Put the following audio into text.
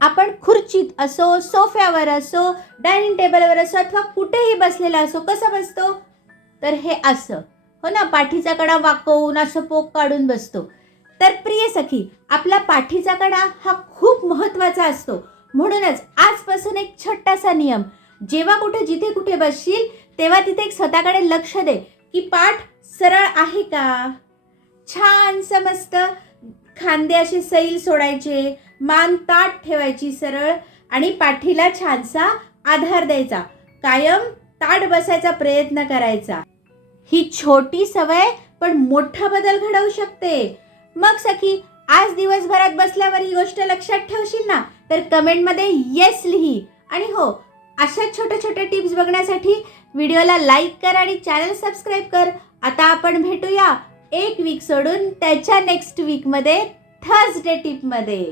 आपण खुर्चीत असो, सोफ्यावर असो, डायनिंग टेबलवर असो अथवा कुठेही बसलेला असो, कसं बसतो? तर हे असं, हो ना, पाठीचा कडा वाकवून असं पोक काढून बसतो. तर प्रिय सखी, आपला पाठीचा कडा हा खूप महत्त्वाचा असतो. म्हणूनच आजपासून एक छोटासा नियम, जेव्हा कुठे जिथे कुठे बसशील तेव्हा तिथे एक स्वतःकडे लक्ष दे की पाठ सरळ आहे का. छान मस्त खांदे असे सैल सोडायचे, मान ताठ ठेवायची सरळ आणि पाठीला छानसा आधार द्यायचा. कायम ताठ बसायचा प्रयत्न करायचा. ही छोटी सवय पण मोठा बदल घडवू शकते. मग सखी, आज दिवसभरात बसल्यावर ही गोष्ट लक्षात ठेवशील ना? तर कमेंटमध्ये येस लिही. आणि हो, अशा छोट्या छोट्या टिप्स बघण्यासाठी व्हिडिओला लाईक कर आणि चॅनल सबस्क्राईब कर. आता आपण भेटूया एक वीक सोडून त्याच्या नेक्स्ट वीकमध्ये थर्सडे टिपमध्ये.